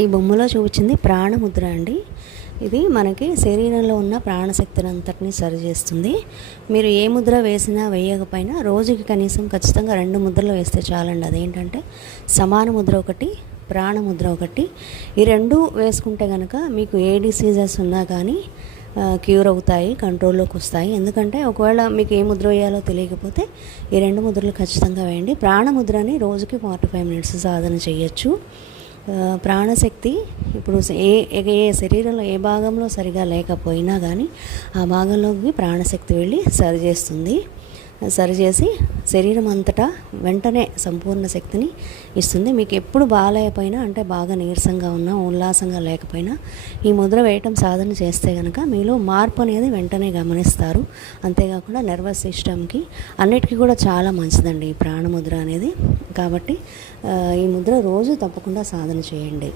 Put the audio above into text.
ఈ బొమ్మలో చూపించింది ప్రాణముద్ర అండి. ఇది మనకి శరీరంలో ఉన్న ప్రాణశక్తిని అంతటిని సరిచేస్తుంది. మీరు ఏ ముద్ర వేసినా వేయకపోయినా రోజుకి కనీసం ఖచ్చితంగా 2 ముద్రలు వేస్తే చాలండి. అదేంటంటే సమాన ముద్ర ఒకటి, ప్రాణముద్ర ఒకటి. ఈ 2 వేసుకుంటే కనుక మీకు ఏ డిసీజెస్ ఉన్నా కానీ క్యూర్ అవుతాయి, కంట్రోల్లోకి వస్తాయి. ఎందుకంటే ఒకవేళ మీకు ఏ ముద్ర వేయాలో తెలియకపోతే ఈ 2 ముద్రలు ఖచ్చితంగా వేయండి. ప్రాణముద్రని రోజుకి 45 మినిట్స్ సాధన చేయొచ్చు. ప్రాణశక్తి ఇప్పుడు ఏ శరీరంలో ఏ భాగంలో సరిగా లేకపోయినా కానీ ఆ భాగంలోకి ప్రాణశక్తి వెళ్ళి సరిచేసి శరీరం అంతటా వెంటనే సంపూర్ణ శక్తిని ఇస్తుంది. మీకు ఎప్పుడు బాగాలేకపోయినా, అంటే బాగా నీరసంగా ఉన్నా, ఉల్లాసంగా లేకపోయినా ఈ ముద్ర వేయటం సాధన చేస్తే కనుక మీలో మార్పు అనేది వెంటనే గమనిస్తారు. అంతేకాకుండా నర్వస్ సిస్టమ్కి అన్నిటికీ కూడా చాలా మంచిదండి ఈ ప్రాణముద్ర అనేది. కాబట్టి ఈ ముద్ర రోజు తప్పకుండా సాధన చేయండి.